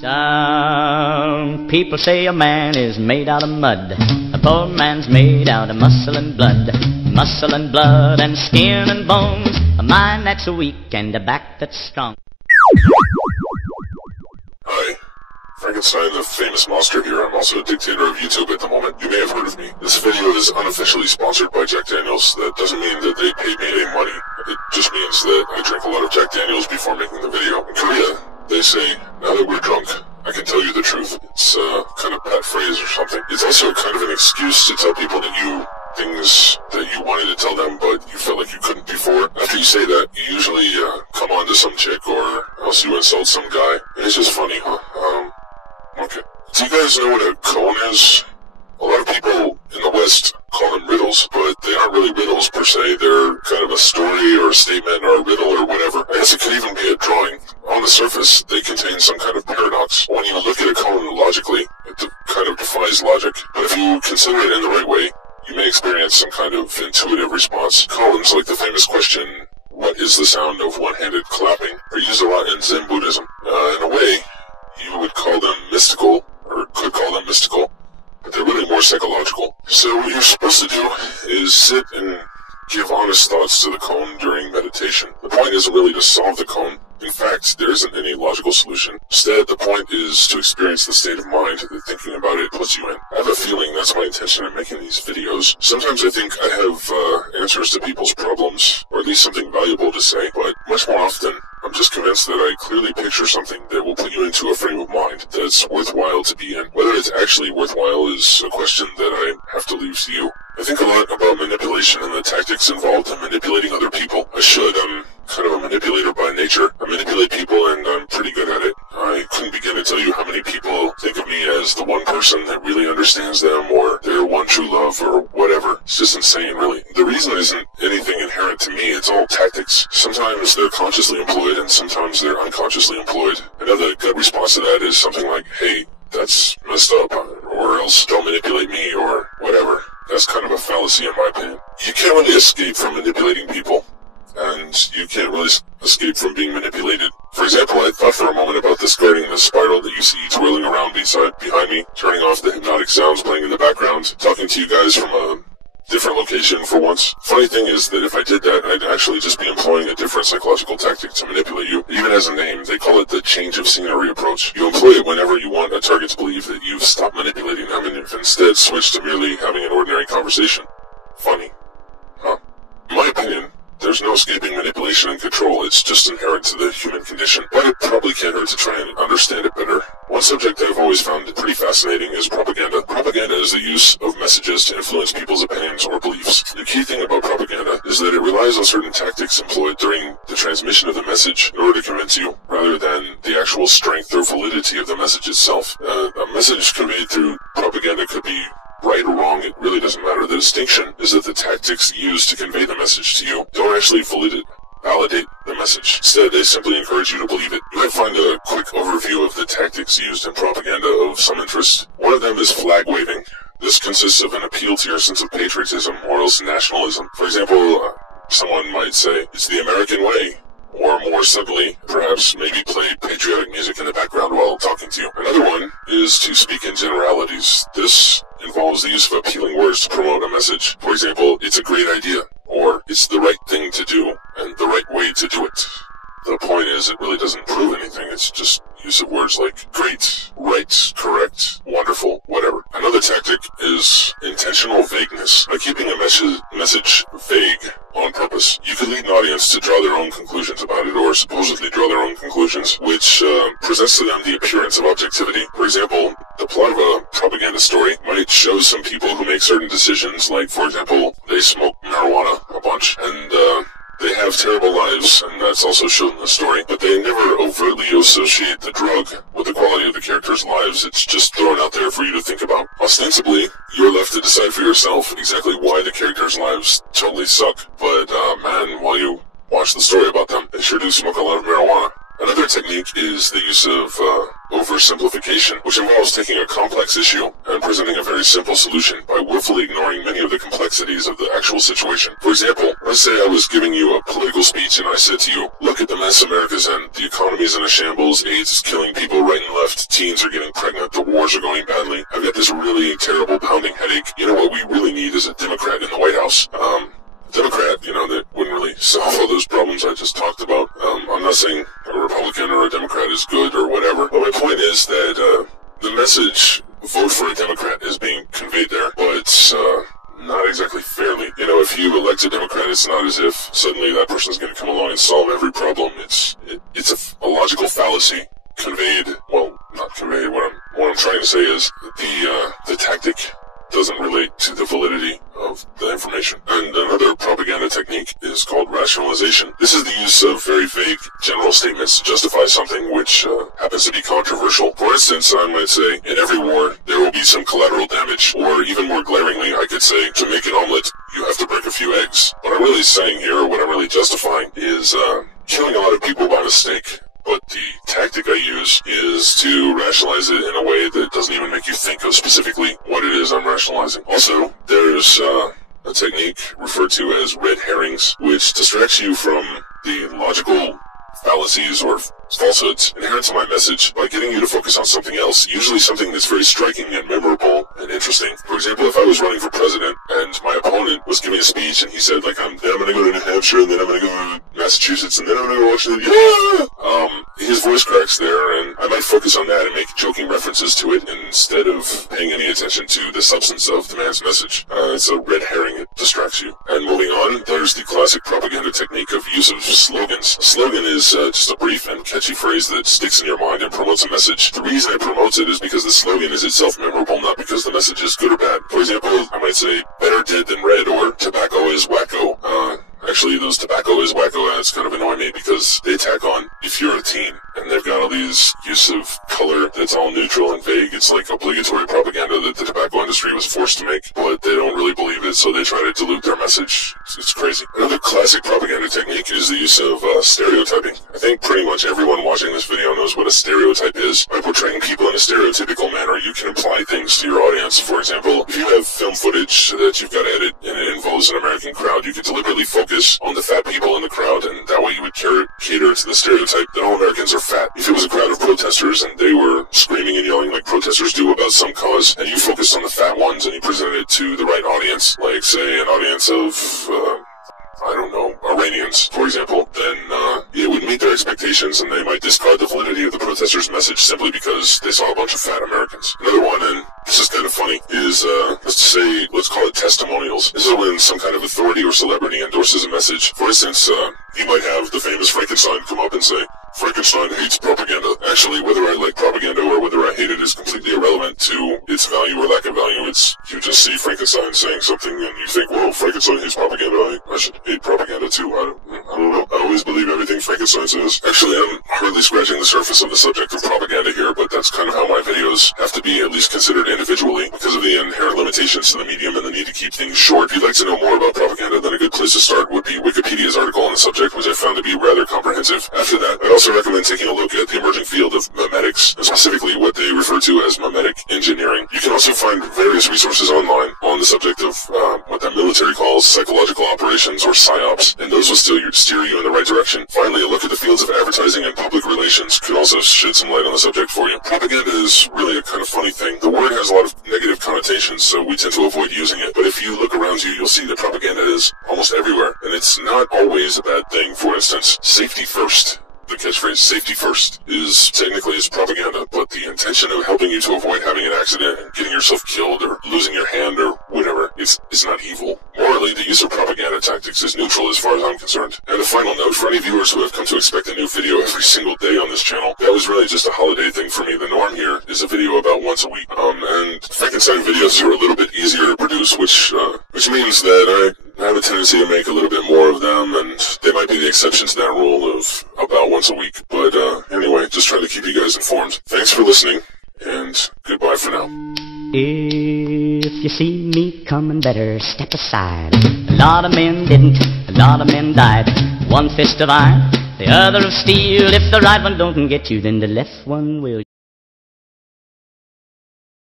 Some people say a man is made out of mud. A poor man's made out of muscle and blood. Muscle and blood and skin and bones. A mind that's weak and a back that's strong. Hi, Frankenstein, the famous monster here. I'm also a dictator of YouTube at the moment. You may have heard of me. This video is unofficially sponsored by Jack Daniels. That doesn't mean that they paid me any money. It just means that I drank a lot of Jack Daniels before making the video. In Korea, they say, now that we're drunk, I can tell you the truth. It's kind of pat phrase or something. It's also kind of an excuse to tell people that things that you wanted to tell them, but you felt like you couldn't before. After you say that, you usually come on to some chick, or else you insult some guy. And it's just funny, huh? Okay. Do you guys know what a koan is? A lot of people in the West call them riddles, but they aren't really riddles per se. They're kind of a story or a statement or a riddle or whatever. I guess it could even be a drawing. On the surface, they contain some kind of paradox. When you look at a koan logically, it kind of defies logic. But if you consider it in the right way, you may experience some kind of intuitive response. Koans, like the famous question, what is the sound of one-handed clapping, are used a lot in Zen Buddhism. In a way, you would call them mystical, or could call them mystical, but they're really more psychological. So what you're supposed to do is sit and give honest thoughts to the koan during meditation. The point isn't really to solve the koan. In fact, there isn't any logical solution. Instead, the point is to experience the state of mind that thinking about it puts you in. I have a feeling that's my intention in making these videos. Sometimes I think I have answers to people's problems, or at least something valuable to say, but much more often, I'm just convinced that I clearly picture something that will put you into a frame of mind that's worthwhile to be in. Whether it's actually worthwhile is a question that I have to leave to you. I think a lot about manipulation and the tactics involved in manipulating other people. I should. I'm kind of a manipulator by nature. I manipulate people and I'm pretty good at it. I couldn't begin to tell you how many people think of me as the one person that really understands them, or their one true love, or whatever. It's just insane, really. The reason isn't anything inherent to me, it's all tactics. Sometimes they're consciously employed and sometimes they're unconsciously employed. I know the gut response to that is something like, hey, that's messed up, or else don't manipulate me, or whatever. That's kind of a fallacy in my opinion. You can't really escape from manipulating people, and you can't really escape from being manipulated. For example, I thought for a moment about discarding the spiral that you see twirling around behind me, turning off the hypnotic sounds playing in the background, talking to you guys from a different location for once. Funny thing is that if I did that, I'd actually just be employing a different psychological tactic to manipulate you. It even has a name. They call it the change of scenery approach. You employ it whenever you want a target to believe that you've stopped manipulating them and have instead switched to merely having an ordinary conversation. Funny. Huh? In my opinion, there's no escaping manipulation and control. It's just inherent to the human condition. But it probably can't hurt to try and understand it better. One subject I've always found pretty fascinating is propaganda. Propaganda is the use of messages to influence people's opinions or beliefs. The key thing about propaganda is that it relies on certain tactics employed during the transmission of the message in order to convince you, rather than the actual strength or validity of the message itself. A message conveyed through propaganda could be right or wrong, it really doesn't matter. The distinction is that the tactics used to convey the message to you don't actually validate the message. Instead, they simply encourage you to believe it. You might find a quick overview of the tactics used in propaganda of some interest. One of them is flag waving. This consists of an appeal to your sense of patriotism or else nationalism. For example, someone might say, it's the American way. Or more subtly, perhaps maybe play patriotic music in the background while talking to you. Another one is to speak in generalities. This involves the use of appealing words to promote a message. For example, it's a great idea, or it's the right thing to do, and the right way to do it. The point is, it really doesn't prove anything. It's just use of words like great, right, correct, wonderful, whatever. Another tactic is intentional vagueness. By keeping a message vague on purpose, you could lead an audience to draw their own conclusions about it, or supposedly draw their own conclusions, which presents to them the appearance of objectivity. For example, the plot of a propaganda story might show some people who make certain decisions, like, for example, they smoke marijuana a bunch, and they have terrible lives, and that's also shown in the story, but they never overtly associate the drug with the quality of the characters' lives. It's just thrown out there for you to think about. Ostensibly, you're left to decide for yourself exactly why the characters' lives totally suck, but man, while you watch the story about them, they sure do smoke a lot of marijuana. Another technique is the use of oversimplification, which involves taking a complex issue and presenting a very simple solution by willfully ignoring many of the complexities complexities of the actual situation. For example, let's say I was giving you a political speech and I said to you, look at the mess America's in. The economy's in a shambles, AIDS is killing people right and left, teens are getting pregnant, the wars are going badly, I've got this really terrible pounding headache. You know what we really need is a Democrat in the White House. Democrat, that wouldn't really solve all those problems I just talked about. I'm not saying a Republican or a Democrat is good or whatever, but my point is that, the message, vote for a Democrat, is being conveyed there, but, not exactly fairly. If you elect a Democrat, it's not as if suddenly that person's gonna come along and solve every problem. It's a logical fallacy conveyed, well, not conveyed, what I'm trying to say is, the tactic doesn't relate to the validity of the information. And another propaganda technique is called rationalization. This is the use of very vague general statements to justify something which happens to be controversial. For instance, I might say, in every war, there will be some collateral damage, or even more glaringly, I could say, to make an omelet, you have to break a few eggs. What I'm really saying here, or what I'm really justifying, is killing a lot of people by mistake. But the tactic I use is to rationalize it in a way that doesn't even make you think of specifically what it is I'm rationalizing. Also, there's a technique referred to as red herrings, which distracts you from the logical fallacies or falsehoods inherent to my message by getting you to focus on something else, usually something that's very striking and memorable and interesting. For example, if I was running for president and my opponent was giving a speech and he said, like, then I'm gonna go to New Hampshire, and then I'm gonna go to Massachusetts, and then I'm gonna go to Washington, his voice cracks there, and I might focus on that and make joking references to it instead of paying any attention to the substance of the man's message. It's a red herring, it distracts you. And moving on, there's the classic propaganda technique of use of slogans. A slogan is just a brief and catchy phrase that sticks in your mind and promotes a message. The reason it promotes it is because the slogan is itself memorable, not because the message is good or bad. For example, I might say, better dead than red, or tobacco is wacko. Actually, those tobacco is wacko ads kind of annoy me because they tack on, if you're a teen, and they've got all these use of color that's all neutral and vague. It's like obligatory propaganda that the tobacco industry was forced to make, but they don't really believe it, so they try to dilute their message. It's crazy. Another classic propaganda technique is the use of stereotyping. I think pretty much everyone watching this video knows what a stereotype is. By portraying people in a stereotypical manner, you can imply things to your audience. For example, if you have film footage that you've got to edit and it involves an American crowd, you could deliberately focus on the fat people in the crowd, and that way you would cater to the stereotype that all Americans are fat. If it was a crowd of protesters and they were screaming and yelling like protesters do about some cause, and you focused on the fat ones and you presented it to the right audience, like say an audience of, I don't know, Iranians, for example, then it would meet their expectations and they might discard the validity of the protesters' message simply because they saw a bunch of fat Americans. Another one, and this is kind of funny, is, let's call it testimonials. This is when some kind of authority or celebrity endorses a message. For instance, you might have the famous Frankenstein come up and say, Frankenstein hates propaganda. Actually, whether I like propaganda or whether I hate it is completely irrelevant to its value or lack of value. It's, you just see Frankenstein saying something and you think, whoa, Frankenstein hates propaganda, I should hate propaganda too. I don't know. I always believe everything Frankenstein says. Actually, I'm hardly scratching the surface of the subject of propaganda here, but that's kind of how my videos have to be at least considered individually because of the inherent limitations to the medium and the need to keep things short. If you'd like to know more about propaganda, then a good place to start would be Wikipedia's article on the subject, which I found to be rather comprehensive. After that, I'd also recommend taking a look at the emerging field of memetics, and specifically what they refer to as memetic engineering. You can also find various resources online on the subject of what the military calls psychological operations or psyops, and those will steer you in the right direction. Finally, a look at the fields of advertising and public relations could also shed some light on the subject for you. Propaganda is really a kind of funny thing. The word has a lot of negative connotations, so we tend to avoid using it. But if you look around you, you'll see that propaganda is almost everywhere, and it's not always a bad thing. For instance, safety first. The catchphrase safety first is technically propaganda, but the intention of helping you to avoid having an accident and getting yourself killed or losing your hand or whatever, it's not evil. Morally, the use of propaganda tactics is neutral as far as I'm concerned. And a final note, for any viewers who have come to expect a new video every single day on this channel, that was really just a holiday thing for me. The norm here is a video about once a week. And Frankenstein videos are a little bit easier to produce, which means that I have a tendency to make a little bit more of them, and they might be the exceptions to that rule of about once a week. But anyway, just trying to keep you guys informed. Thanks for listening, and goodbye for now. If you see me coming, better step aside. A lot of men didn't, a lot of men died. One fist of iron, the other of steel. If the right one don't get you, then the left one will.